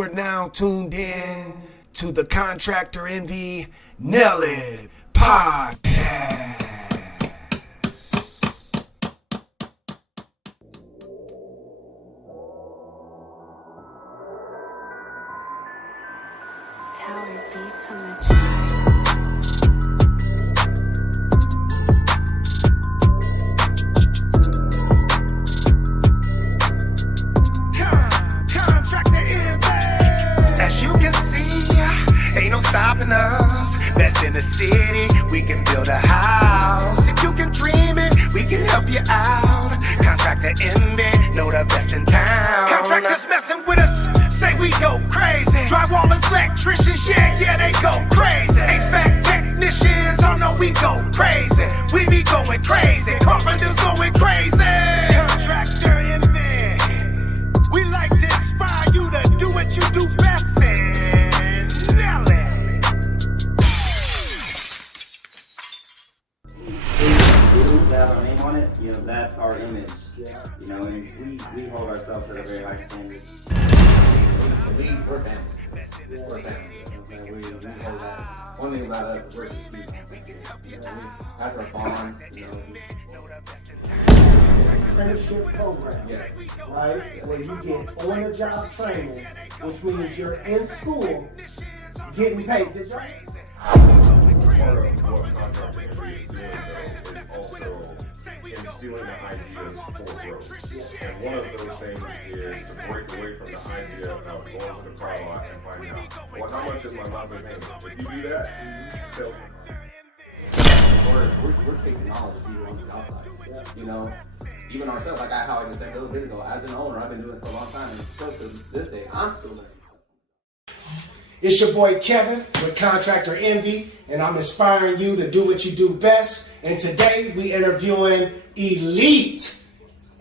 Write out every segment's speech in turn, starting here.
are now tuned in to the Contractor Envy Nail It podcast. Tower beats on the track. Contractor Envy. As you can see, ain't no stopping us. Best in the city, we can build a house. If you can dream it, we can help you out. Contractor Envy, know the best in town. Contractors messing with us, say we go crazy. Drywallers, electricians, yeah, they go crazy. HVAC technicians, oh no, we go crazy. We be going crazy, carpenters going crazy. Contractor Envy, we like to inspire you to do what you do best and nail it. We have our name on it, you know, that's our image. Yeah. You know, and we hold ourselves at a very high standard. We're family. We're family. Okay? We hold that. One thing about us, we're just people. You know, that's our bond. You know, apprenticeship program, right? Where you get on-the-job training, which means you're in school getting paid. Did you? Part of what Contractor Envy is doing, though, is also instilling the ideas for growth. And one of those things is to break away from the idea of going to the car lot and finding out, well, how much is my monthly payment? If you do that, sell we're taking knowledge of people on the job site. You know, even ourselves, like how I just said a little bit ago, as an owner, I've been doing it for a long time, and still to this day, I'm still learning. It's your boy Kevin with Contractor Envy, and I'm inspiring you to do what you do best. And today we interviewing elite.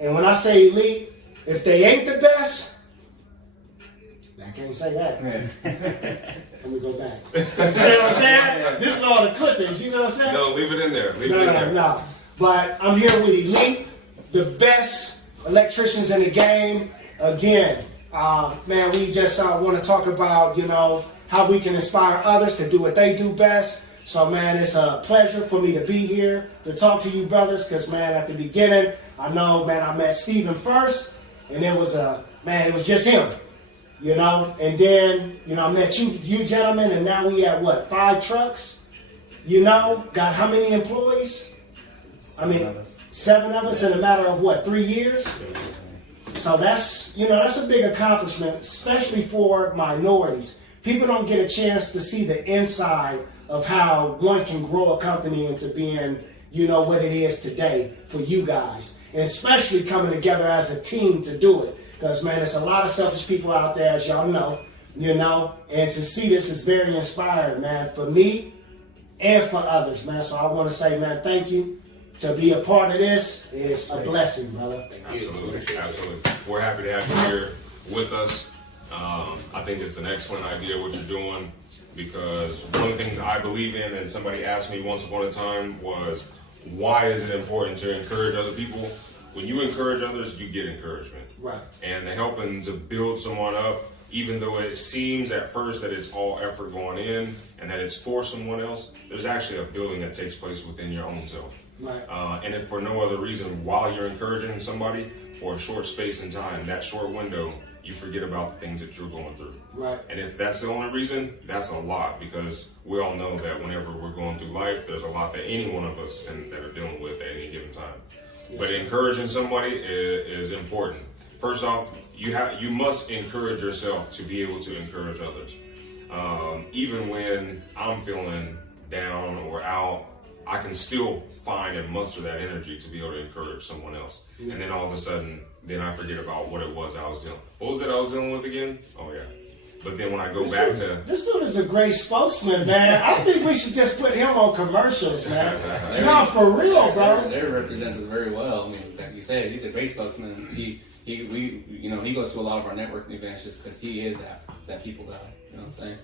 And when I say elite, if they ain't the best, I can't say that. Let me go back. You see what I'm saying? This is all the clippings, you know what I'm saying? No, leave it in there. Leave it in there. No. But I'm here with elite, the best electricians in the game. Again, man, we just want to talk about, you know, how we can inspire others to do what they do best. So, man, it's a pleasure for me to be here to talk to you brothers because, man, at the beginning, I know, man, I met Steven first, and it was it was just him, you know. And then, you know, I met you gentlemen, and now we have, 5 trucks, you know, got how many employees? 7 of us in a matter of, 3 years? So that's, you know, that's a big accomplishment, especially for minorities. People don't get a chance to see the inside of how one can grow a company into being, you know, what it is today for you guys. And especially coming together as a team to do it. Because, man, there's a lot of selfish people out there, as y'all know, you know. And to see this is very inspiring, man, for me and for others, man. So I want to say, man, thank you. To be a part of this is a blessing, brother. Absolutely. We're happy to have you here with us. I think it's an excellent idea what you're doing because one of the things I believe in, and somebody asked me once upon a time, was why is it important to encourage other people? When you encourage others, you get encouragement. Right. And helping to build someone up, even though it seems at first that it's all effort going in and that it's for someone else, there's actually a building that takes place within your own self. Right. And if for no other reason, while you're encouraging somebody for a short space in time, that short window, you forget about the things that you're going through. Right. And if that's the only reason, that's a lot because we all know that whenever we're going through life, there's a lot that any one of us that are dealing with at any given time. Yes. But encouraging somebody is important. First off, you must encourage yourself to be able to encourage others. Even when I'm feeling down or out, I can still find and muster that energy to be able to encourage someone else. And then all of a sudden, then I forget about what it was I was dealing with. What was it I was dealing with again? Oh, yeah. But then when I go back to... This dude is a great spokesman, man. I think we should just put him on commercials, man. No, for real, bro. Larry represents us very well. I mean, like you said, he's a great spokesman. He goes to a lot of our networking events just because he is that people guy. You know what I'm saying?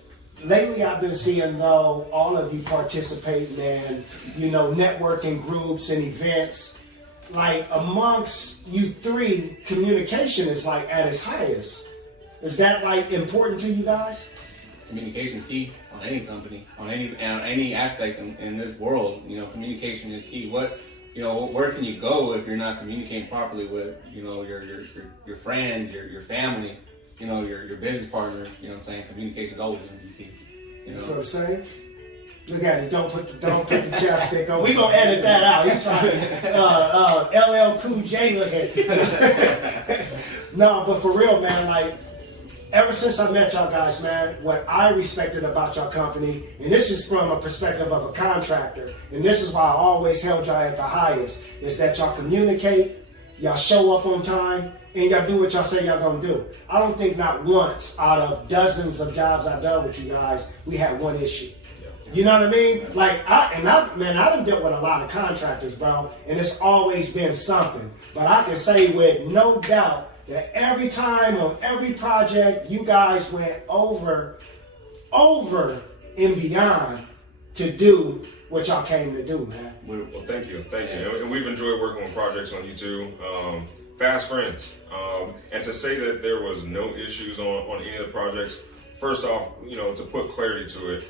Lately, I've been seeing, though, all of you participating in, you know, networking groups and events. Like, amongst you three, communication is, like, at its highest. Is that like important to you guys? Communication is key on any company, on any aspect in this world. You know, communication is key. Where can you go if you're not communicating properly with, your friends, your family, your business partner? You know what I'm saying? Communication is always going to be key. You feel the same? Look at it. Don't put the chapstick on. We gonna edit that out. You trying to LL Cool J look at it. No, but for real, man. Like, ever since I met y'all guys, man, what I respected about y'all company, and this is from a perspective of a contractor, and this is why I always held y'all at the highest, is that y'all communicate, y'all show up on time, and y'all do what y'all say y'all gonna do. I don't think not once out of dozens of jobs I've done with you guys, we had one issue. You know what I mean? Like, I done dealt with a lot of contractors, bro, and it's always been something. But I can say with no doubt that every time on every project, you guys went over and beyond to do what y'all came to do, man. Well, thank you. And we've enjoyed working on projects on you too. Fast friends. And to say that there was no issues on any of the projects, first off, to put clarity to it,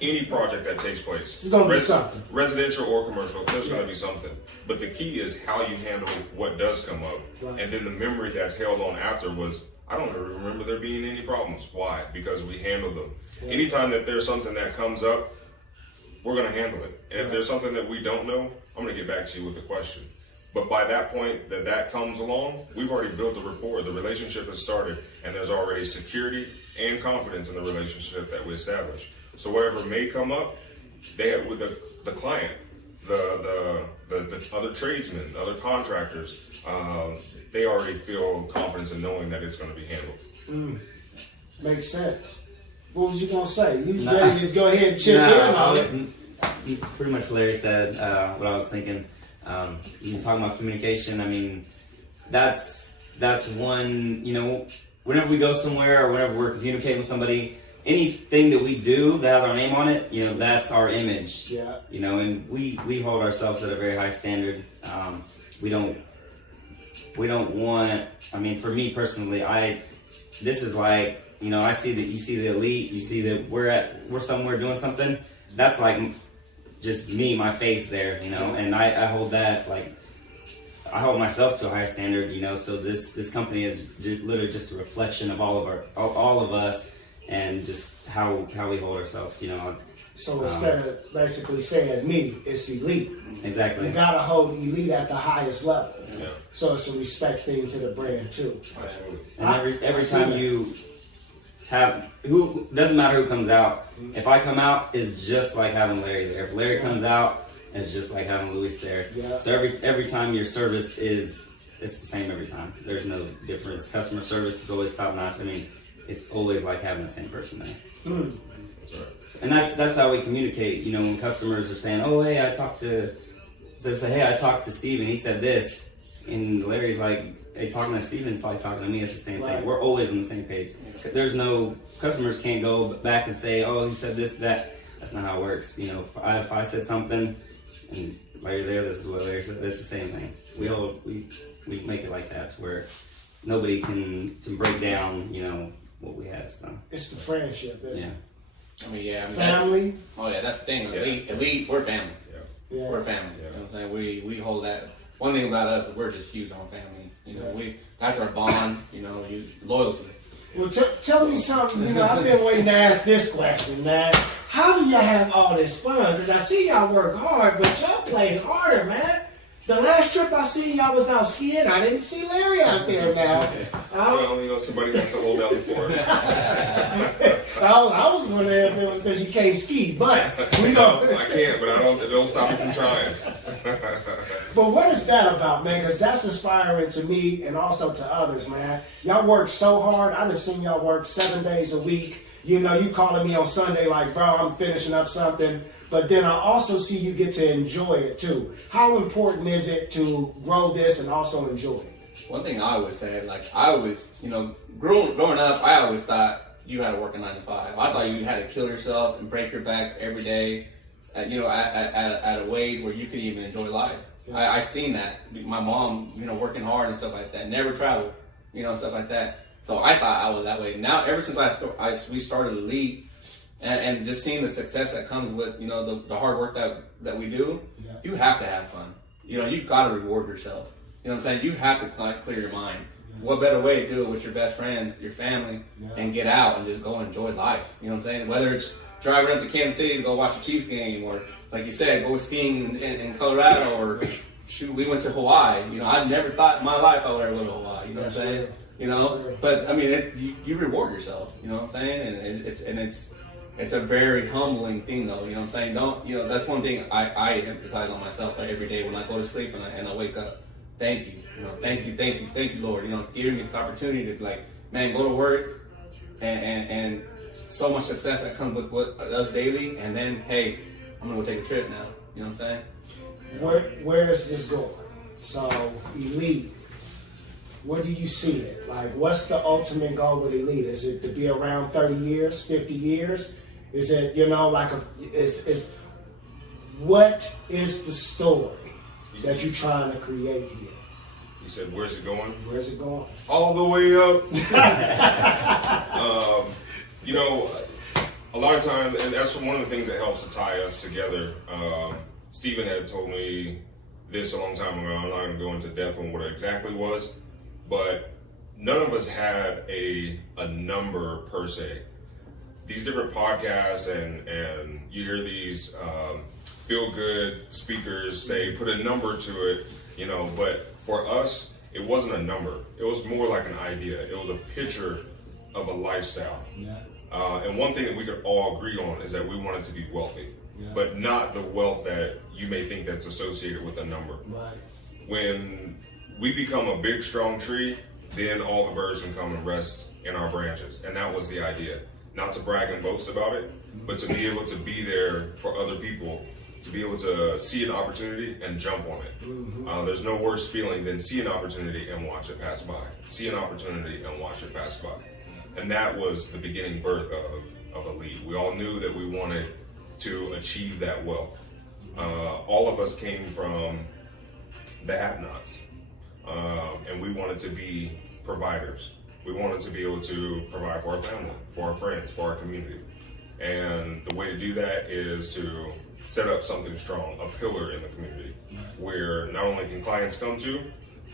any project that takes place, it's going to be something. Residential or commercial, there's going to be something. But the key is how you handle what does come up. Right. And then the memory that's held on after was, I don't ever remember there being any problems. Why? Because we handled them. Yeah. Anytime that there's something that comes up, we're going to handle it. And if there's something that we don't know, I'm going to get back to you with a question. But by that point that comes along, we've already built the rapport. The relationship has started, and there's already security and confidence in the relationship that we established. So whatever may come up, they have with the client, the other tradesmen, the other contractors, they already feel confidence in knowing that it's going to be handled. Makes sense. What was you gonna say? You was ready to go ahead and chip in on it. Pretty much Larry said what I was thinking. You talking about communication. I mean, that's one. Whenever we go somewhere or whenever we're communicating with somebody, anything that we do that has our name on it, that's our image. Yeah. And we hold ourselves at a very high standard. We don't want. I mean, for me personally, this is like, I see that you see the elite, you see that we're somewhere doing something. That's like just me, my face there, and I hold that, like, I hold myself to a high standard, so this company is literally just a reflection of all of us and just how we hold ourselves, So instead of basically saying me, it's elite. Exactly. You gotta hold elite at the highest level. Yeah. So it's a respect thing to the brand too. And every time you have, who doesn't matter who comes out. If I come out, it's just like having Larry there. If Larry comes out, it's just like having Luis there. Yeah. So every time your service it's the same every time. There's no difference. Customer service is always top notch. I mean, it's always like having the same person there. That's right. And that's how we communicate. When customers are saying, "Oh, hey, I talked to Steve and he said this," and Larry's like, "Hey, talking to Steven's probably talking to me." It's the same thing. We're always on the same page. There's no customers can't go back and say, "Oh, he said this, that." That's not how it works. If I said something and Larry's there, this is what Larry said. It's the same thing. We make it like that to where nobody can break down, what we have. So It's the friendship, isn't it? Family. That's the thing. Elite, we're family. Yeah. We're family. You know what I'm saying? We hold that. One thing about us is we're just huge on family. That's our bond. Loyalty. Well, tell me something. I've been waiting to ask this question, man. How do y'all have all this fun? Because I see y'all work hard, but y'all play harder, man. The last trip I seen y'all was out skiing. I didn't see Larry out there now. Well, somebody has to hold down the fort. I was wondering if it was because you can't ski, but we don't. I can't, but it don't stop me from trying. But what is that about, man? Because that's inspiring to me and also to others, man. Y'all work so hard. I just seen y'all work 7 days a week. You calling me on Sunday like, bro, I'm finishing up something. But then I also see you get to enjoy it too. How important is it to grow this and also enjoy it? One thing I always say, growing up, I always thought you had to work a 9 to 5. I thought you had to kill yourself and break your back every day, at a wage where you could even enjoy life. Yeah. I seen that. My mom, working hard and stuff like that, never traveled, stuff like that. So I thought I was that way. Now, ever since we started Elite, and just seeing the success that comes with, you know, the hard work that we do, you have to have fun. You know, you got to reward yourself. You know what I'm saying? You have to clear your mind. What better way to do it with your best friends, your family, and get out and just go enjoy life. You know what I'm saying? Whether it's driving up to Kansas City to go watch a Chiefs game, or like you said, go skiing in Colorado, or shoot, we went to Hawaii. You know, I never thought in my life I would ever go to Hawaii. You know what I'm saying? You know, but I mean, you reward yourself. You know what I'm saying? And it's a very humbling thing, though. You know what I'm saying? That's one thing I emphasize on myself every day when I go to sleep and I wake up. Thank you. You know, thank you, Lord. You know, giving me this opportunity to, like, man, go to work and so much success that comes with us daily. And then, hey, I'm gonna go take a trip now. You know what I'm saying? Where is this going? So, Elite, where do you see it? Like, what's the ultimate goal with Elite? Is it to be around 30 years, 50 years? Is it, you know, like what is the story that you're trying to create here? You said, where's it going? Where's it going? All the way up. You know, a lot of times, and that's one of the things that helps to tie us together. Stephen had told me this a long time ago. I'm not going to go into depth on what it exactly was, but none of us had a number per se. These different podcasts and you hear these feel-good speakers say, put a number to it, you know, but for us, it wasn't a number. It was more like an idea. It was a picture of a lifestyle. Yeah. And one thing that we could all agree on is that we wanted to be wealthy, but not the wealth that you may think that's associated with a number. Right. When we become a big, strong tree, then all the birds can come and rest in our branches. And that was the idea. Not to brag and boast about it, but to be able to be there for other people, to be able to see an opportunity and jump on it. There's no worse feeling than see an opportunity and watch it pass by. See an opportunity and watch it pass by. And that was the beginning birth of Elite. We all knew that we wanted to achieve that wealth. All of us came from the have-nots, and we wanted to be providers. We wanted to be able to provide for our family, for our friends, for our community. And the way to do that is to set up something strong, a pillar in the community, where not only can clients come to,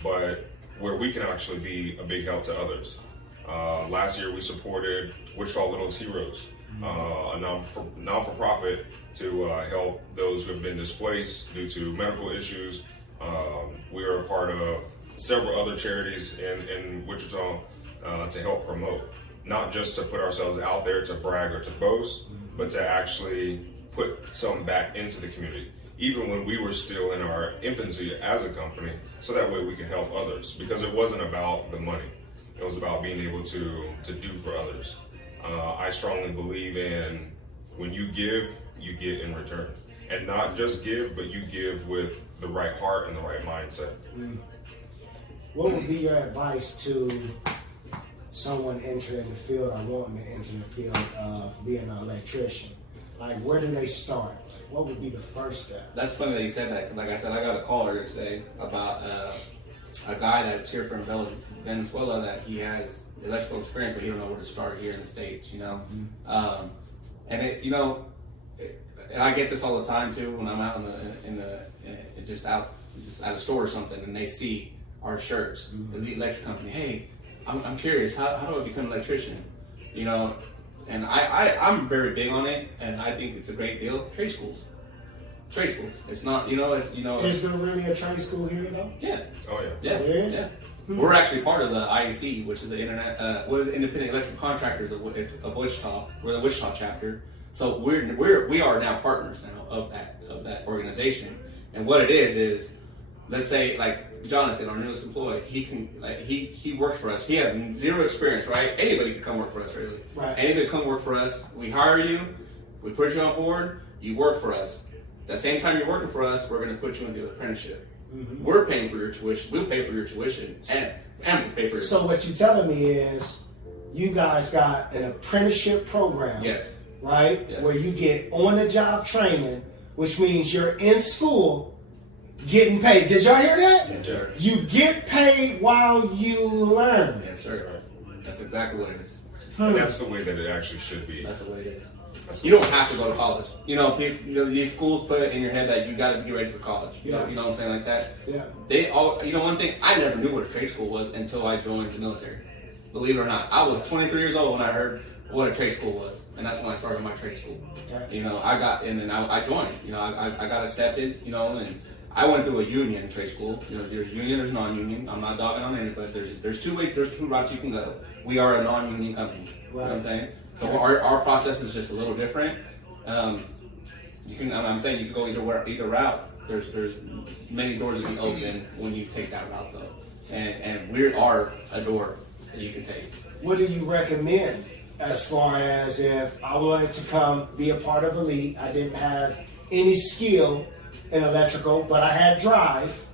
but where we can actually be a big help to others. Last year we supported Wichita Little's Heroes, a non-for-profit to help those who have been displaced due to medical issues. We are a part of several other charities in Wichita to help promote, not just to put ourselves out there to brag or to boast, but to actually put some back into the community, even when we were still in our infancy as a company, so that way we can help others, because it wasn't about the money. It was about being able to do for others. I strongly believe in when you give, you get in return. And not just give, but you give with the right heart and the right mindset. What would be your advice to someone entering the field or wanting to enter the field of being an electrician? Like, where do they start? What would be the first step? That's funny that you said that, because like I said, I got a call earlier today about a guy that's here from Venezuela that he has electrical experience, but he don't know where to start here in the States, you know? And it, you know, and I get this all the time too when I'm out just at a store or something, and they see our shirts, the electric company. Hey, I'm curious, how do I become an electrician? You know, and I'm very big on it, and I think it's a great deal. Trade schools. It's not, Is there really a trade school here though? Yeah. Oh yeah. Yeah. There is? Yeah. We're actually part of the IEC, which is the Independent Electrical Contractors of Wichita. We're the Wichita chapter. So we are now partners now of that organization. And what it is let's say like Jonathan, our newest employee, he works for us. He has zero experience, right? Anybody can come work for us, really. Right. Anybody can come work for us. We hire you, we put you on board, you work for us. At the same time you're working for us, we're going to put you into the apprenticeship. We're paying for your tuition. We'll pay for your tuition and we'll pay for your So what you're telling me is you guys got an apprenticeship program. Yes. Right? Yes. Where you get on-the-job training, which means you're in school getting paid. Did y'all hear that? Yes, sir. You get paid while you learn. Yes, sir. That's exactly what it is. And that's the way that it actually should be. That's the way it is. That's You don't have to go to college. You know, people, these schools put in your head that you got to be ready for college. You know what I'm saying, like that. Yeah. They all. You know, one thing I never knew what a trade school was until I joined the military. Believe it or not, I was 23 years old when I heard what a trade school was, and that's when I started my trade school. Okay. You know, I joined. You know, I got accepted. You know, and I went through a union trade school. You know, there's union, there's non-union. I'm not dogging on any, but there's two ways, there's two routes you can go. We are a non-union company. You know what I'm saying? So our process is just a little different. I'm saying you can go either route. There's many doors that can open when you take that route though, and we are a door that you can take. What do you recommend as far as if I wanted to come be a part of Elite? I didn't have any skill in electrical, but I had drive,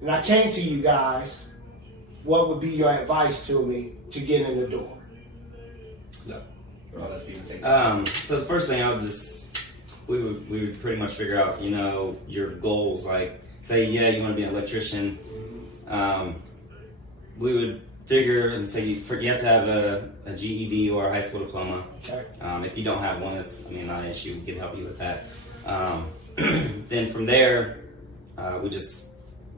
and I came to you guys. What would be your advice to me to get in the door? No. Well, let's even take that. So the first thing we would pretty much figure out, you know, your goals. Like, say, yeah, you want to be an electrician. We would figure and say you have to have a GED or a high school diploma. Okay. If you don't have one, it's not an issue. We can help you with that. Then from there,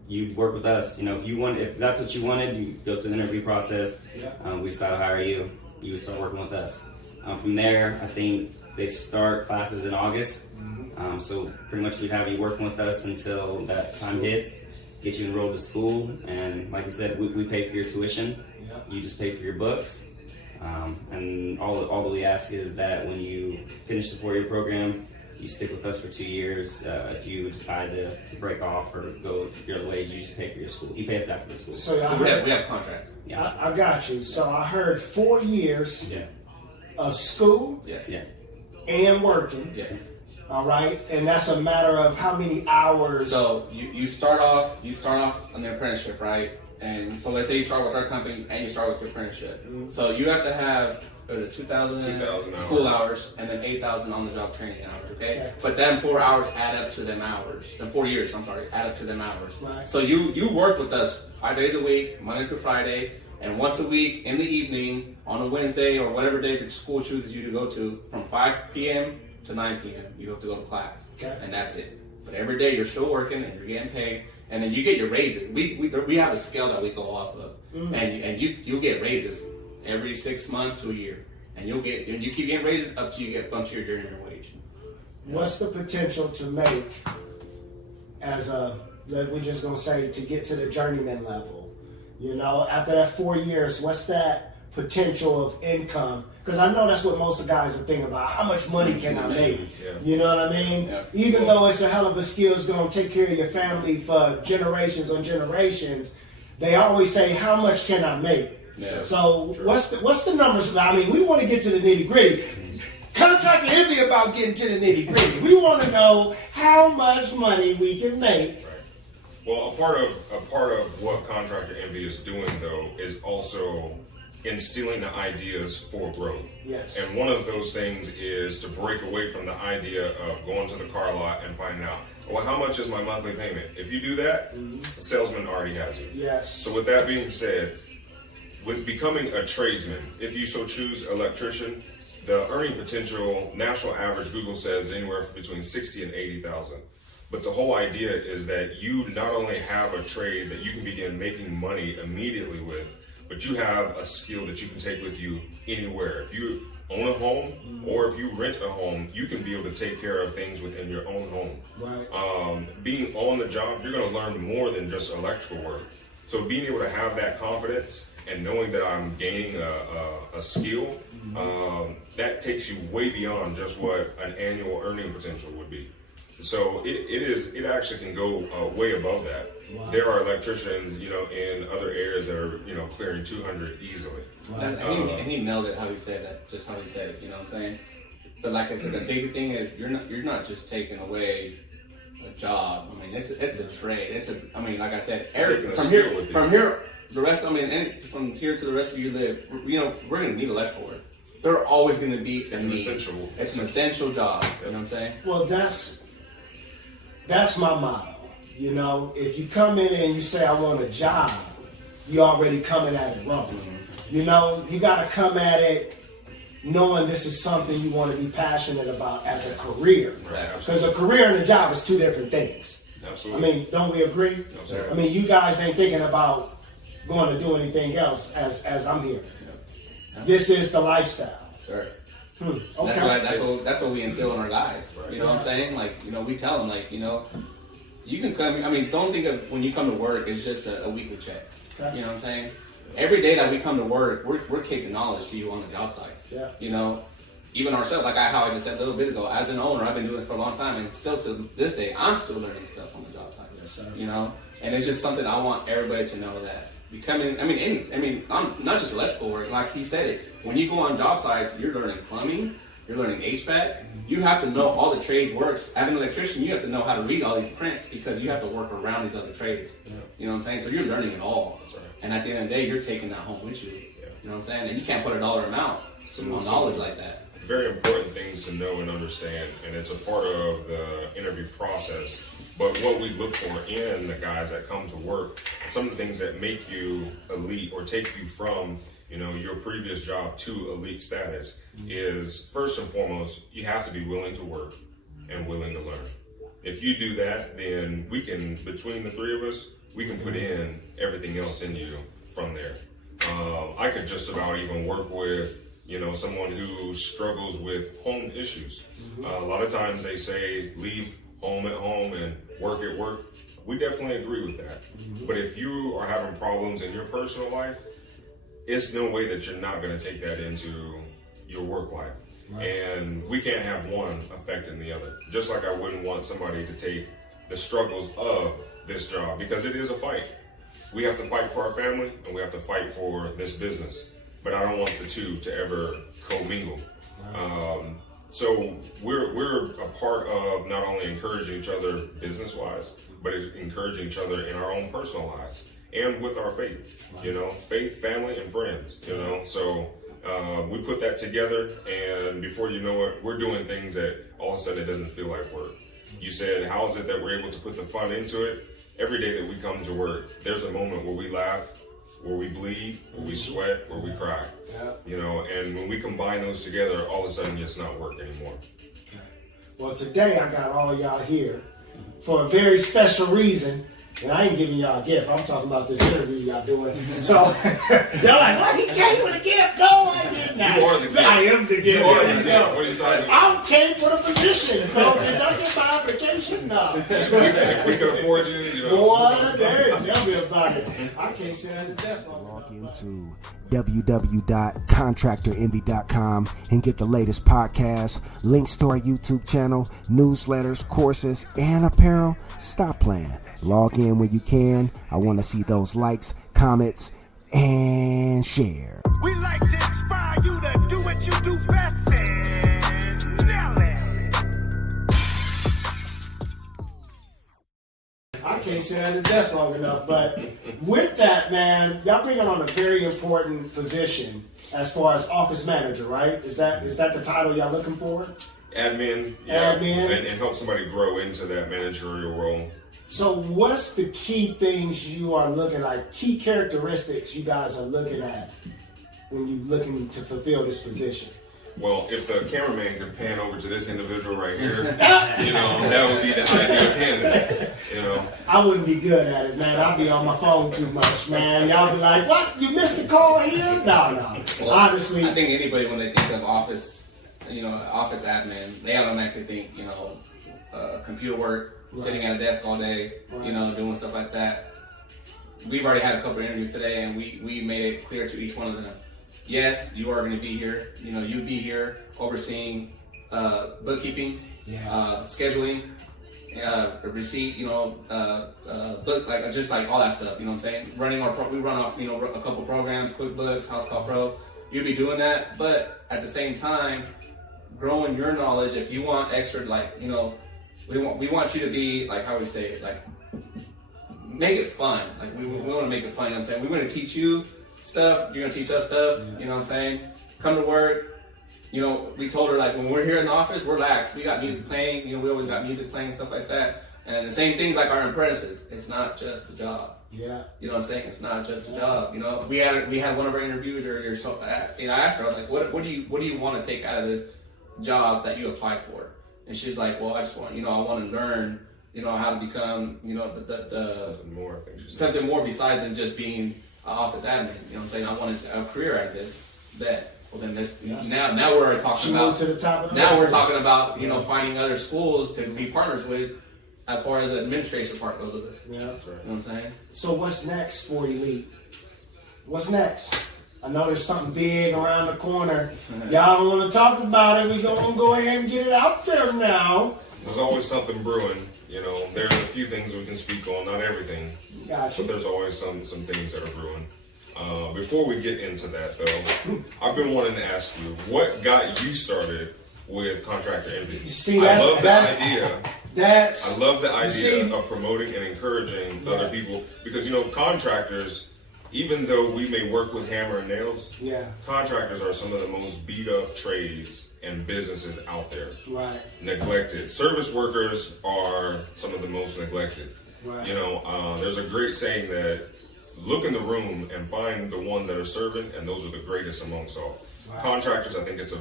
you'd work with us. You know, if that's what you wanted, you go through the interview process. Yeah. We decide to hire you. You would start working with us. From there, I think they start classes in August. So pretty much we'd have you working with us until that time hits, get you enrolled to school, and like I said, we pay for your tuition. Yeah. You just pay for your books. And all that we ask is that when you finish the 4-year program, you stick with us for 2 years. If you decide to break off or go your other ways, you just pay for your school. You pay us back for the school. So we have a contract. Yeah. I got you. So I heard 4 years Yeah. of school Yes. Yeah. and working. Yes. All right, and that's a matter of how many hours. So you start off on the apprenticeship, right? And so let's say you start with our company and you start with your apprenticeship. So you have to have 2,000 school hours and then 8,000 on the job training hours. Okay? But then 4 hours add up to them hours. Then 4 years, add up to them hours. Right. So you work with us 5 days a week, Monday through Friday, and once a week in the evening on a Wednesday or whatever day the school chooses you to go to, from 5 p.m. to 9 p.m. you have to go to class, and that's it. But every day you're still working and you're getting paid, and then you get your raises. We have a scale that we go off of, and you'll get raises every 6 months to a year, and you keep getting raises up till you get bumped to your journeyman wage. What's the potential to make we're just gonna say to get to the journeyman level? You know, after that 4 years, what's that potential of income? Because I know that's what most of the guys are thinking about. How much money can I make? Yeah. You know what I mean? Yeah. Even though it's a hell of a skill, it's going to take care of your family for generations on generations. They always say, how much can I make? Yeah. So what's the numbers? I mean, we want to get to the nitty gritty. Contractor Envy about getting to the nitty gritty. We want to know how much money we can make. Well, a part of what Contractor Envy is doing, though, is also instilling the ideas for growth. Yes. And one of those things is to break away from the idea of going to the car lot and finding out, well, how much is my monthly payment? If you do that, the salesman already has you. Yes. So with that being said, with becoming a tradesman, if you so choose electrician, the earning potential, national average, Google says anywhere between 60 and 80,000. But the whole idea is that you not only have a trade that you can begin making money immediately with, but you have a skill that you can take with you anywhere. If you own a home or if you rent a home, you can be able to take care of things within your own home. Right. Being on the job, you're going to learn more than just electrical work. So being able to have that confidence and knowing that I'm gaining a skill, that takes you way beyond just what an annual earning potential would be. So it actually can go way above that. Wow. There are electricians, in other areas that are, clearing 200 easily. Wow. And he nailed it how he said that, just how he said it, you know what I'm saying? But like I said, the big thing is you're not just taking away a job. I mean, it's a trade. Like I said, Eric, from here, the rest, from here to the rest of you live, we're going to need electrical work. There are always going to be a need. It's an essential job. You know what I'm saying? Well, that's my motto. If you come in and you say, I want a job, you're already coming at it wrong. You know, you got to come at it knowing this is something you want to be passionate about as a career. Right, Because a career and a job is two different things. Absolutely. I mean, don't we agree? Absolutely. I mean, you guys ain't thinking about going to do anything else as I'm here. This is the lifestyle. Sir. Okay. That's what we instill in our guys. You know what I'm saying? Like, you know, we tell them, like, you know, you can come. I mean, don't think of when you come to work, it's just a weekly check. Okay. You know what I'm saying? Every day that we come to work, we're kicking knowledge to you on the job sites. Yeah. You know, even ourselves, like how I just said a little bit ago, as an owner, I've been doing it for a long time, and still to this day, I'm still learning stuff on the job site. Yes, sir. You know, and it's just something I want everybody to know that becoming. I'm not just electrical work. Like he said it, when you go on job sites, you're learning plumbing. You're learning HVAC. You have to know all the trades works. As an electrician, you have to know how to read all these prints because you have to work around these other trades. Yeah. You know what I'm saying? So you're learning it all. That's right. And at the end of the day, you're taking that home with you. Yeah. You know what I'm saying? And you can't put a dollar amount on knowledge like that. Very important things to know and understand, and it's a part of the interview process. But what we look for in the guys that come to work, and some of the things that make you elite or take you from, you know, your previous job to elite status is, first and foremost, you have to be willing to work and willing to learn. If you do that, then we can, between the three of us, we can put in everything else in you from there. I could just about even work with, you know, someone who struggles with home issues. A lot of times they say leave home at home and work at work. We definitely agree with that. But if you are having problems in your personal life, it's no way that you're not going to take that into your work life. Right. And we can't have one affecting the other. Just like I wouldn't want somebody to take the struggles of this job, because it is a fight. We have to fight for our family and we have to fight for this business. But I don't want the two to ever commingle. Right. So we're a part of not only encouraging each other business-wise, but encouraging each other in our own personal lives. And with our faith, you know, faith, family, and friends, you know. So we put that together, and before you know it, we're doing things that all of a sudden it doesn't feel like work. You said, how is it that we're able to put the fun into it? Every day that we come to work, there's a moment where we laugh, where we bleed, where we sweat, where we cry. Yeah. You know, and when we combine those together, all of a sudden it's not work anymore. Well, today I got all y'all here for a very special reason. And I ain't giving y'all a gift. I'm talking about this interview y'all doing. So, y'all like, what? He came with a gift? No, I did not. You are the gift. I am the gift. You are the gift. What are you talking about? I came for the position. So, did y'all get my application? No. If we can afford you, you know. Boy, tell me about it. I can't sit at the desk long Log into www.contractorenvy.com and get the latest podcasts, links to our YouTube channel, newsletters, courses, and apparel. Stop playing. Log in when you can. I want to see those likes, comments, and share. We like to inspire you to do what you do best and nail it. I can't sit at the desk long enough, but with that, man, y'all bringing on a very important position as far as office manager, right? Is that the title y'all looking for? Admin, yeah, Admin. and help somebody grow into that managerial role. So what's the key things you are looking at, key characteristics you guys are looking at when you're looking to fulfill this position? Well, if the cameraman could pan over to this individual right here, you know, that would be the ideal candidate, you know. I wouldn't be good at it, man. I'd be on my phone too much, man. Y'all be like, what? You missed the call here? No. Well, honestly. I think anybody, when they think of office, you know, office admin, they automatically think, you know, computer work, right, sitting at a desk all day, right, you know, doing stuff like that. We've already had a couple of interviews today, and we made it clear to each one of them. Yes, you are going to be here. You know, you'll be here overseeing bookkeeping, scheduling, receipt. You know, book, like just like all that stuff. You know what I'm saying? We run off, you know, a couple programs, QuickBooks, House Call Pro. You'll be doing that, but at the same time, growing your knowledge. If you want extra, like, you know, we want you to be, like, how we say it, like, make it fun. Like we want to make it fun. You know what I'm saying? We're going to teach you stuff, you're gonna teach us stuff, you know what I'm saying? Come to work, you know, we told her, like, when we're here in the office, we're lax. We got music playing, you know, we always got music playing, stuff like that. And the same things like our apprentices. It's not just a job. Yeah. You know what I'm saying? It's not just a job. You know, we had one of our interviews earlier. So I asked her, I was like, what do you want to take out of this job that you applied for? And she's like, well, I just want, I want to learn, how to become, the Something more, I think she said. something more besides than just being an office admin. You know what I'm saying? I wanted a career at this. That. Well, then this now we're talking She about. moved to the top of the now list. we're talking about finding other schools to be partners with, as far as the administration part goes of this. Yeah. You know what I'm saying? So what's next for Elite? What's next? I know there's something big around the corner. Y'all don't want to talk about it. We're going to go ahead and get it out there now. There's always something brewing. There's a few things we can speak on, not everything. Gotcha. But there's always some things that are brewing. Before we get into that, though, I've been wanting to ask you, what got you started with Contractor Envy? See, I love the idea. I love the idea of promoting and encouraging other people because, contractors, even though we may work with hammer and nails, contractors are some of the most beat up trades and businesses out there. Right. Neglected. Service workers are some of the most neglected. Right. There's a great saying that look in the room and find the ones that are serving, and those are the greatest amongst all. Right. Contractors, I think it's a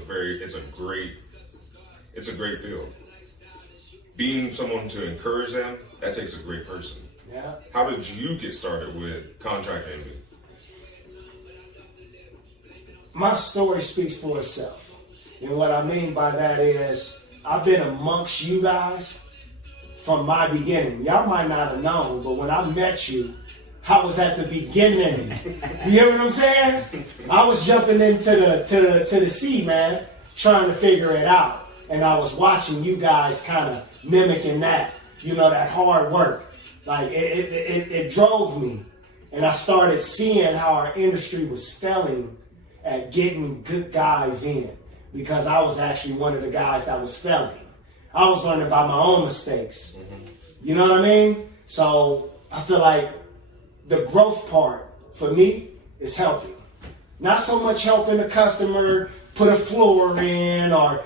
great field. Being someone to encourage them, that takes a great person. Yeah. How did you get started with Contractor Envy? My story speaks for itself. And what I mean by that is I've been amongst you guys from my beginning. Y'all might not have known, but when I met you, I was at the beginning. You hear what I'm saying? I was jumping into the sea, man, trying to figure it out. And I was watching you guys kind of mimicking that, that hard work. Like it drove me. And I started seeing how our industry was failing at getting good guys in, because I was actually one of the guys that was failing. I was learning by my own mistakes. You know what I mean? So I feel like the growth part for me is helping. Not so much helping the customer put a floor in or,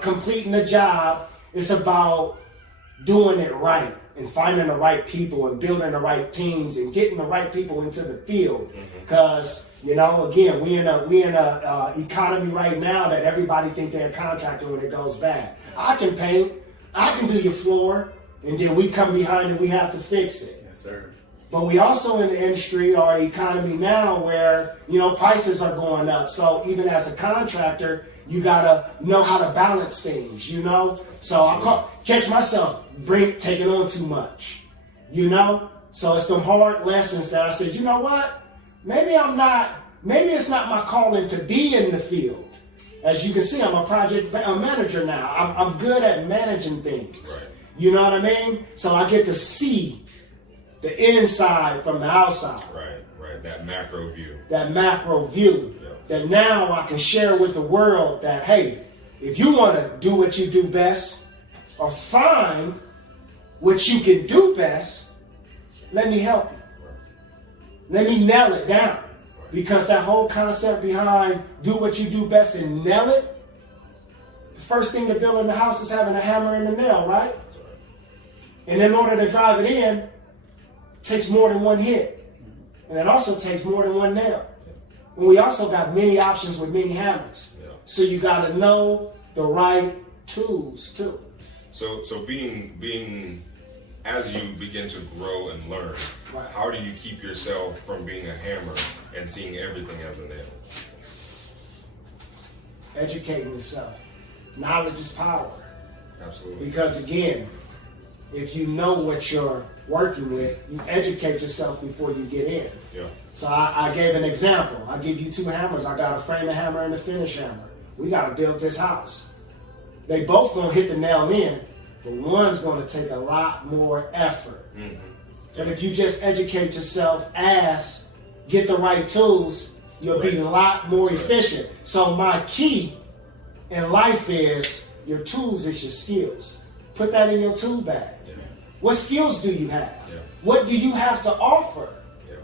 completing the job. It's about doing it right and finding the right people and building the right teams and getting the right people into the field. Because, again, we in a economy right now that everybody think they're a contractor when it goes bad. I can paint, I can do your floor, and then we come behind and we have to fix it. Yes, sir. But we also in the industry or economy now where, prices are going up. So even as a contractor, you gotta know how to balance things, So I catch myself taking on too much, So it's them hard lessons that I said, you know what? Maybe it's not my calling to be in the field. As you can see, I'm a project manager now. I'm good at managing things. Right. You know what I mean? So I get to see the inside from the outside. Right. That macro view. Yeah. That now I can share with the world that, hey, if you want to do what you do best or find what you can do best, let me help you. Let me nail it down. Because that whole concept behind do what you do best and nail it, the first thing to build in the house is having a hammer and a nail, right? And in order to drive it in, it takes more than one hit. And it also takes more than one nail. And we also got many options with many hammers. Yeah. So you got to know the right tools too. So being as you begin to grow and learn, right. How do you keep yourself from being a hammer and seeing everything as a nail? Educating yourself. Knowledge is power. Absolutely. Because again, if you know what you're working with, you educate yourself before you get in. Yeah. So I gave an example. I give you two hammers. I got a frame hammer and a finish hammer. We got to build this house. They both going to hit the nail in, but one's going to take a lot more effort. Mm-hmm. And if you just educate yourself get the right tools, you'll be a lot more efficient. So my key in life is your tools is your skills. Put that in your tool bag. Yeah. What skills do you have? Yeah. What do you have to offer? Yeah.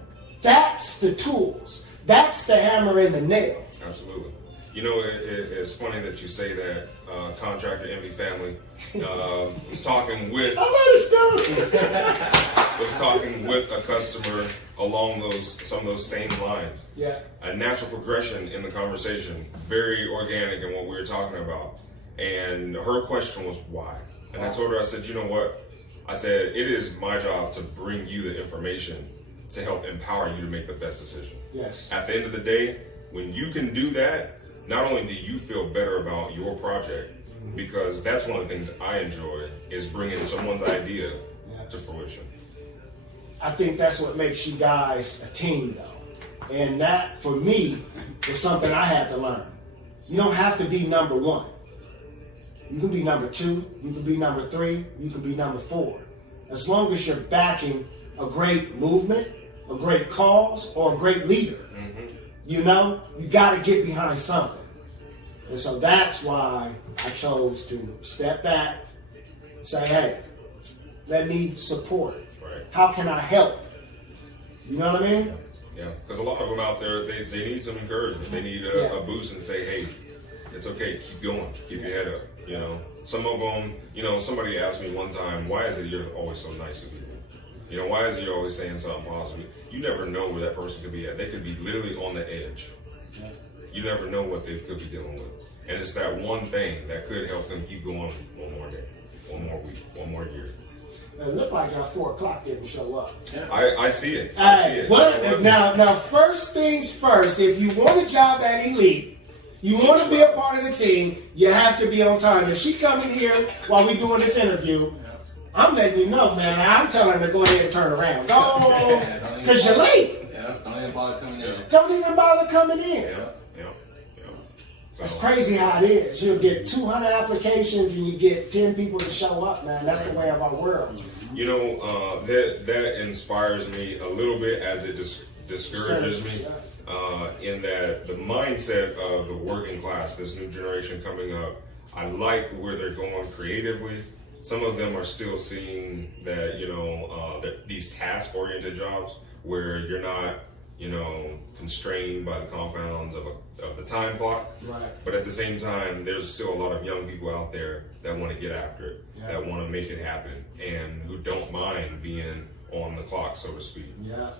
That's the tools. That's the hammer and the nail. Absolutely. You know, it's funny that you say that. Contractor Envy family was talking with was talking with a customer along some of those same lines. Yeah. A natural progression in the conversation, very organic in what we were talking about. And her question was why. And I told her, I said, you know what? I said, it is my job to bring you the information to help empower you to make the best decision. Yes. At the end of the day, when you can do that, not only do you feel better about your project, because that's one of the things I enjoy, is bringing someone's idea to fruition. I think that's what makes you guys a team, though. And that, for me, is something I had to learn. You don't have to be number one. You can be number 2, you can be number 3, you can be number 4. As long as you're backing a great movement, a great cause, or a great leader. You know, you got to get behind something. And so that's why I chose to step back, say, hey, let me support. Right. How can I help? You know what I mean? Yeah, because a lot of them out there, they need some encouragement. They need a boost and say, hey, it's okay, keep going, keep your head up. You know, some of them, you know, somebody asked me one time, why is it you're always so nice to people? You know, why is it you're always saying something positive? You never know where that person could be at. They could be literally on the edge. You never know what they could be dealing with. And it's that one thing that could help them keep going one more day, one more week, one more year. It looked like y'all 4 o'clock didn't show up. Yeah. I see it. I see it. What, now, first things first, if you want a job at Elite, you want to be a part of the team, you have to be on time. If she come in here while we doing this interview, I'm letting you know, man. I'm telling her to go ahead and turn around. Go, because you're late. Yeah, don't even bother coming in. Don't even bother coming in. Yeah. It's crazy how it is. You'll get 200 applications and you get 10 people to show up, man. That's the way of our world. You know, that inspires me a little bit as it discourages me. In that the mindset of the working class, this new generation coming up, I like where they're going creatively. Some of them are still seeing that, you know, that these task-oriented jobs where you're not, you know, constrained by the confounds of the time clock. Right. But at the same time, there's still a lot of young people out there that want to get after it, that want to make it happen, and who don't mind being on the clock, so to speak. Yeah.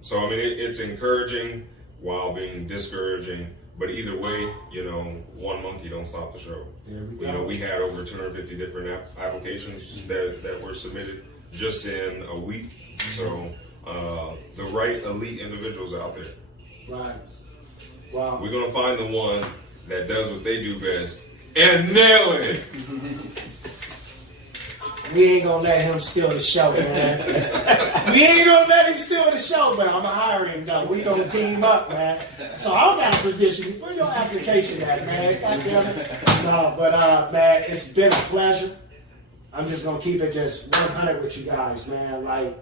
So, I mean, it's encouraging while being discouraging. But either way, you know, one monkey don't stop the show. There we go. You know, we had over 250 different applications that were submitted just in a week. So, the right elite individuals out there. Right. Wow. We're going to find the one that does what they do best and nail it. We ain't gonna let him steal the show, man. We ain't gonna let him steal the show, but I'm gonna hire him though. We gonna team up, man. So I got a position. Where your application at, man? God damn it. No, but man, it's been a pleasure. I'm just gonna keep it just 100 with you guys, man. Like,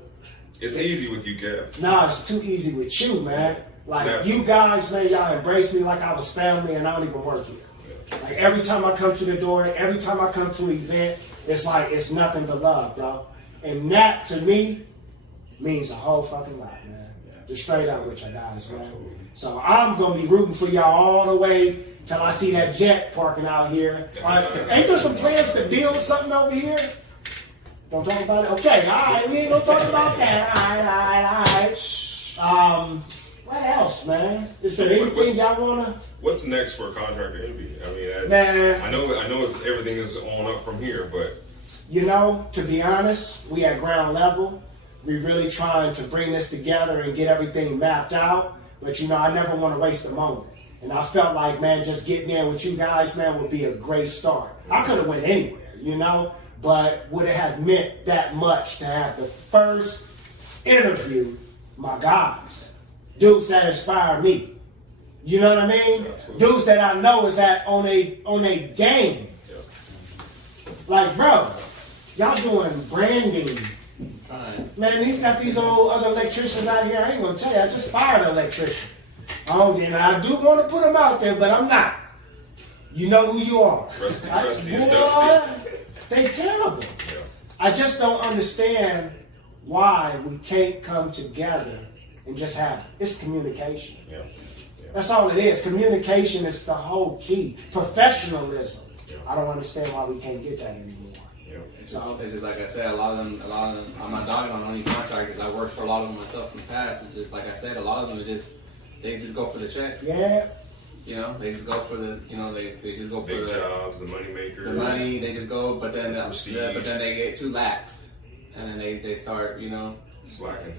it's easy with you, Kev. Nah, it's too easy with you, man. Like, Definitely. you guys, man, y'all embrace me like I was family, and I don't even work here. Like, every time I come to the door, every time I come to an event, it's like, it's nothing but love, bro. And that, to me, means a whole fucking lot, man. Just straight up with you guys, man. So I'm going to be rooting for y'all all the way till I see that jet parking out here. Ain't there some plans to build something over here? Don't talk about it? Okay, all right. We ain't going to talk about that. All right. What else, man? Is there anything y'all want to... What's next for Contractor Envy? I mean, Man. I know it's everything is on up from here, but You know, to be honest, we at ground level. We really trying to bring this together and get everything mapped out. But, you know, I never want to waste a moment. And I felt like, man, just getting in with you guys, man, would be a great start. I could have went anywhere, you know, but would it have meant that much to have the first interview, my guys, dudes that inspire me. You know what I mean? Absolutely. Dudes that I know is on a game. yeah. Like, bro, y'all doing branding. Fine. Man, he's got these old other electricians out here. I ain't gonna tell you, I just fired an electrician. I do want to put them out there, but I'm not. You know who you are. Rusty and Boy, Dusty. they terrible. Yeah. I just don't understand why we can't come together and just have it. It's communication. Yeah. That's all it is. Communication is the whole key. Professionalism. I don't understand why we can't get that anymore. It's just like I said, a lot of them, I'm not dogging on any contractors. I worked for a lot of them myself in the past. It's just like I said, a lot of them they just go for the check. Yeah. You know, they just go for the, they just go for Big the jobs, the money makers. The money, they just go, but then they get too lax, and then they start, slacking.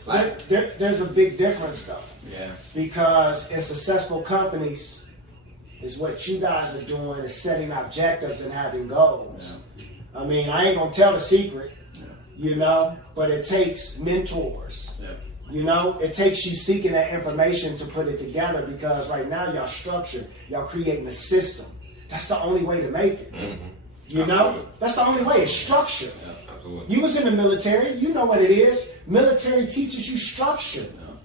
There's a big difference though. Yeah. Because in successful companies, is what you guys are doing is setting objectives and having goals. Yeah. I mean, I ain't gonna tell the secret, but it takes mentors. Yeah. It takes you seeking that information to put it together, because right now y'all structured, y'all creating a system. That's the only way to make it. Mm-hmm. That's the only way. It's structure. Yeah, absolutely. You was in the military, you know what it is. Military teaches you structure. Yeah.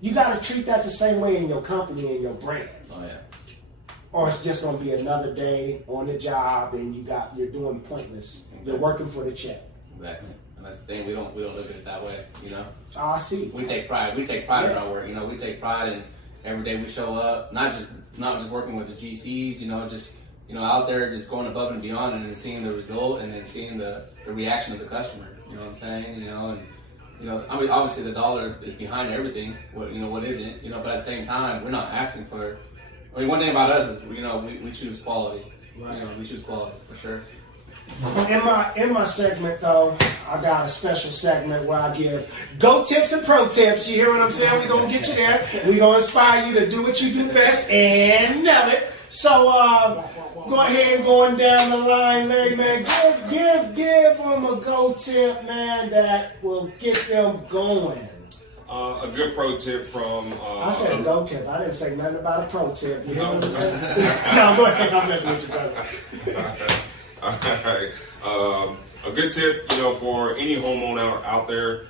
You got to treat that the same way in your company and your brand. Oh yeah. Or it's just going to be another day on the job and you're doing pointless. Exactly. You're working for the check. Exactly. And that's the thing, we don't look at it that way, I see. We take pride. We take pride in our work. We take pride in every day we show up, not just working with the GCs, just out there just going above and beyond, and then seeing the result, and then seeing the reaction of the customer. You know what I'm saying? I mean, obviously the dollar is behind everything. What isn't? But at the same time, we're not asking for. I mean, one thing about us is we choose quality. Right. We choose quality for sure. In my segment though, I got a special segment where I give go tips and pro tips. You hear what I'm saying? We're gonna get you there. We're gonna inspire you to do what you do best and nail it. So go ahead and going down the line, Larry, man. Give them a go tip, man, that will get them going. A good pro tip from... I said a go tip. I didn't say nothing about a pro tip. You know what I'm saying? No, go ahead. I'm messing with you, brother. All right. A good tip, for any homeowner out there,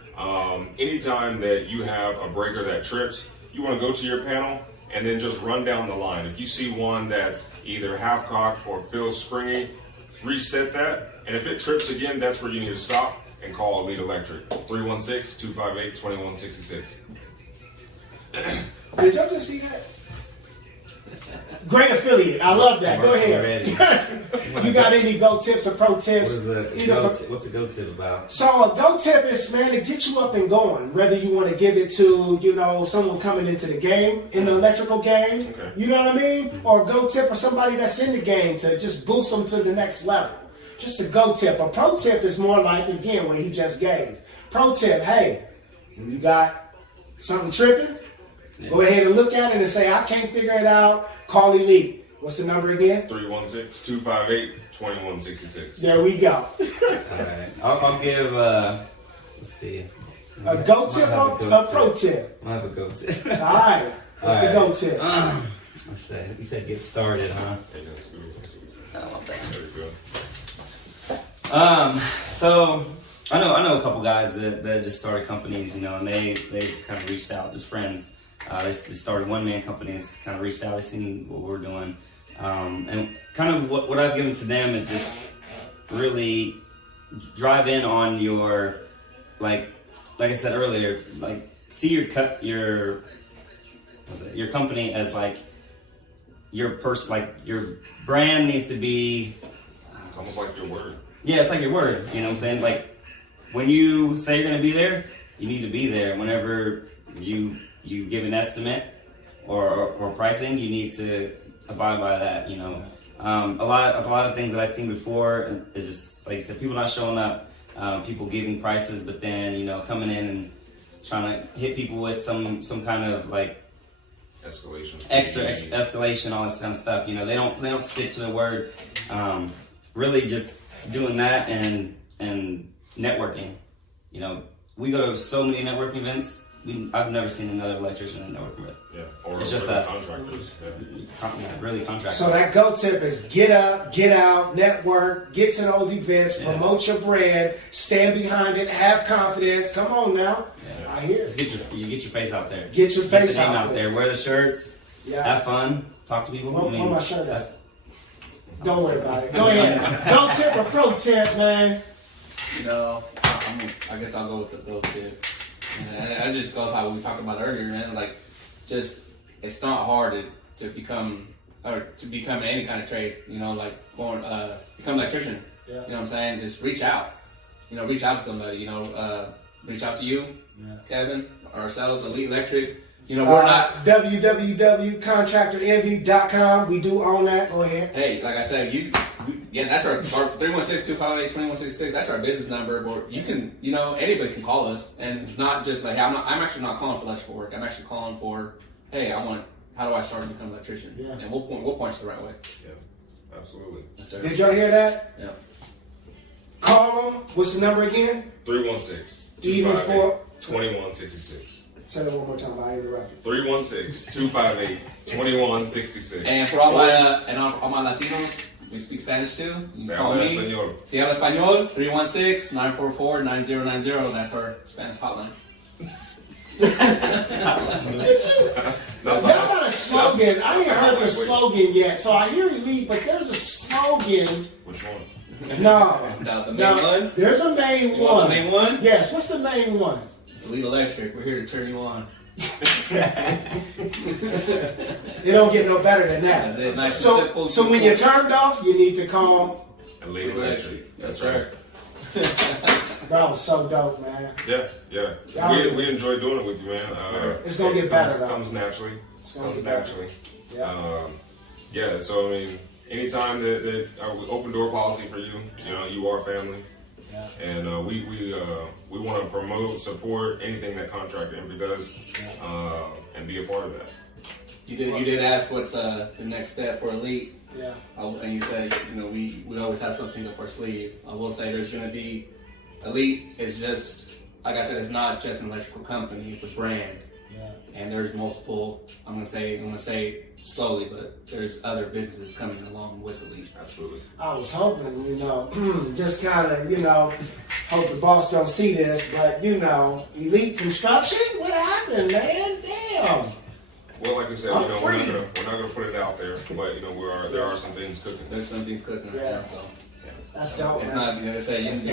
anytime that you have a breaker that trips, you want to go to your panel and then just run down the line. If you see one that's either half-cocked or feels springy, reset that. And if it trips again, that's where you need to stop and call Elite Electric. 316-258-2166. Did y'all just see that? Great affiliate. I love that. Go ahead. You got any go tips or pro tips? What's a go tip about? So a go tip is, man, to get you up and going. Whether you want to give it to, someone coming into the game, in the electrical game, okay. You know what I mean? Or a go tip for somebody that's in the game to just boost them to the next level. Just a go tip. A pro tip is more like, again, what he just gave. Pro tip, hey, when you got something tripping, go ahead and look at it and say, I can't figure it out. Call Elite. What's the number again? 316-258-2166. There we go. All right. I'll give, let's see. A go tip or a pro tip? I'll have a go tip. All right. What's the go tip? Let's say, you said get started, huh? So I know a couple guys that just started companies, and they kind of reached out, just friends. They started one-man companies, kind of reached out, they seen what we're doing. And kind of what I've given to them is just really drive in on your, like I said earlier, like see your company as like your person, like your brand needs to be. It's almost like your word. Yeah, it's like your word. You know what I'm saying? Like when you say you're gonna be there, you need to be there. Whenever you give an estimate or pricing, you need to abide by that. A lot of things that I've seen before is just like I said, people not showing up, people giving prices, but then coming in and trying to hit people with some kind of like escalation, escalation, all this kind of stuff. They don't stick to the word. Really, just doing that and networking. We go to so many networking events. I've never seen another electrician at a networking event. Yeah, or it's just us. Contractors. Yeah. Really contractors. So that go tip is get up, get out, network, get to those events, promote your brand, stand behind it, have confidence. Come on now. Yeah. I hear it. You get your face out there. Get your face the name out there. Wear the shirts. Yeah. Have fun. Talk to people. Pull my shirt out. Don't worry about it. Go ahead. Go tip or pro tip, man. I guess I'll go with the go tip. And that just goes how we talked about earlier, man. Like, just it's not hard to become any kind of trade. You know, like become an electrician. Yeah. You know what I'm saying? Just reach out. You know, reach out to somebody. You know, reach out to you, Kevin, ourselves, Elite Electric. You know, we're not www.contractorenvy.com. We do own that. Go ahead. Hey, like I said, that's our 316-258-2166. That's our business number. Where you can, you know, anybody can call us, and not just like, hey, I'm actually not calling for electrical work. I'm actually calling for, hey, how do I start to become an electrician? Yeah. And we'll point you the right way. Yeah, absolutely. Yes, sir. Did y'all hear that? Yeah. Call them. What's the number again? 316-258-2166. Say it one more time. I interrupted. 316-258-2166. And for all my Latinos, we speak Spanish too. You can call me. Si habla español, 316-944-9090. That's our Spanish hotline. Y'all got a slogan. I ain't heard the slogan yet, so I hear Elite, but there's a slogan. Which one? No. The main one? There's a main You one. want the main one? Yes. What's the main one? Elite Electric, we're here to turn you on. It don't get no better than that. Nice So, simple, so when you're turned off, you need to call. Elite Electric. That's right. Bro, so dope, man. Yeah. We enjoy doing it with you, man. It's gonna get better, though. Comes naturally. Yeah. Yeah. So I mean, anytime that open door policy for you, you know, you are family. Yeah. And we want to promote, support anything that Contractor Envy does, and be a part of that. You did ask what's the next step for Elite. Yeah. And you said, you know, we always have something up our sleeve. I will say there's going to be Elite is just, like I said, it's not just an electrical company. It's a brand. Yeah. And there's multiple. I'm gonna say slowly, but there's other businesses coming along with Elite. Absolutely. I was hoping, you know, just kind of, you know, hope the boss don't see this, but, you know, Elite Construction? What happened, man? Damn. Well, like we said, you know, we're not gonna put it out there, but you know, there are some things cooking. There's some things cooking right now, so That's dope, it's man. not, you're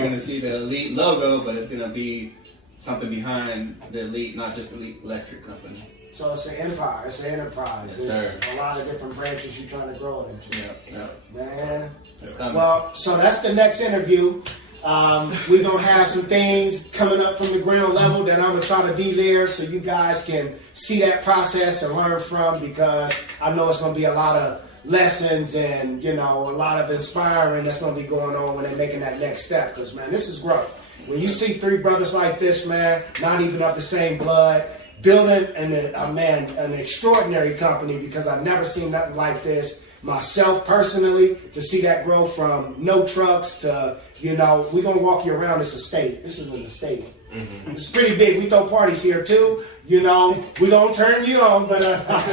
gonna see the Elite logo, but it's gonna be something behind the Elite, not just Elite Electric Company. So it's an empire. It's an enterprise. Yes, It's sir. a lot of different branches you're trying to grow it into. Yeah. Man. It's coming. Well, so that's the next interview. We're going to have some things coming up from the ground level that I'm going to try to be there so you guys can see that process and learn from, because I know it's going to be a lot of lessons and, you know, a lot of inspiring that's going to be going on when they're making that next step, because, man, this is growth. When you see three brothers like this, man, not even of the same blood, building an extraordinary company, because I've never seen nothing like this myself personally, to see that grow from no trucks to, you know, we're going to walk you around this estate. This is an estate. Mm-hmm. It's pretty big. We throw parties here too. You know, we're going to turn you on, but I ain't going to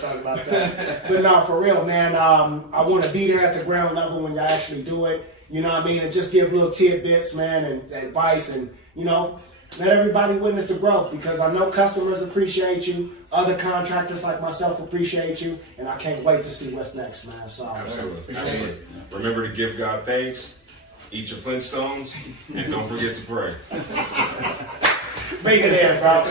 talk about that. But no, for real, man, I want to be there at the ground level when y'all actually do it. You know what I mean? And just give little tidbits, man, and advice, and, you know, let everybody witness the growth, because I know customers appreciate you, other contractors like myself appreciate you, and I can't wait to see what's next, man. So, Absolutely. Remember to give God thanks, eat your Flintstones, and don't forget to pray. Make it there, bro.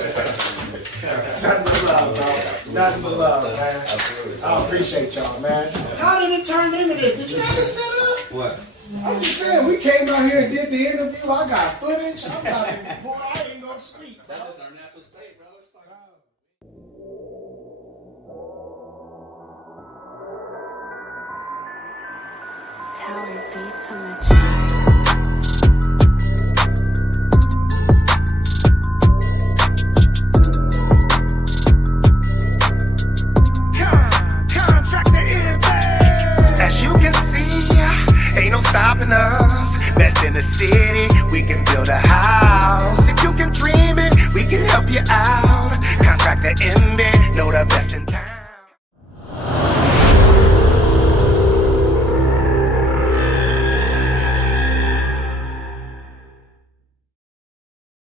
Nothing but love, bro. Nothing but love, man. Absolutely. I appreciate y'all, man. How did it turn into this? Did you have it set up? What? I'm just saying, we came out here and did the interview. I got footage. I'm like, boy, I ain't gonna sleep, bro. That's just our natural state, bro. It's like, Tower beats on the track. Contractor Envy. As you can see, ain't no stopping us. Best in the city, we can build a house. If you can dream it, we can help you out. Contractor Envy, know the best in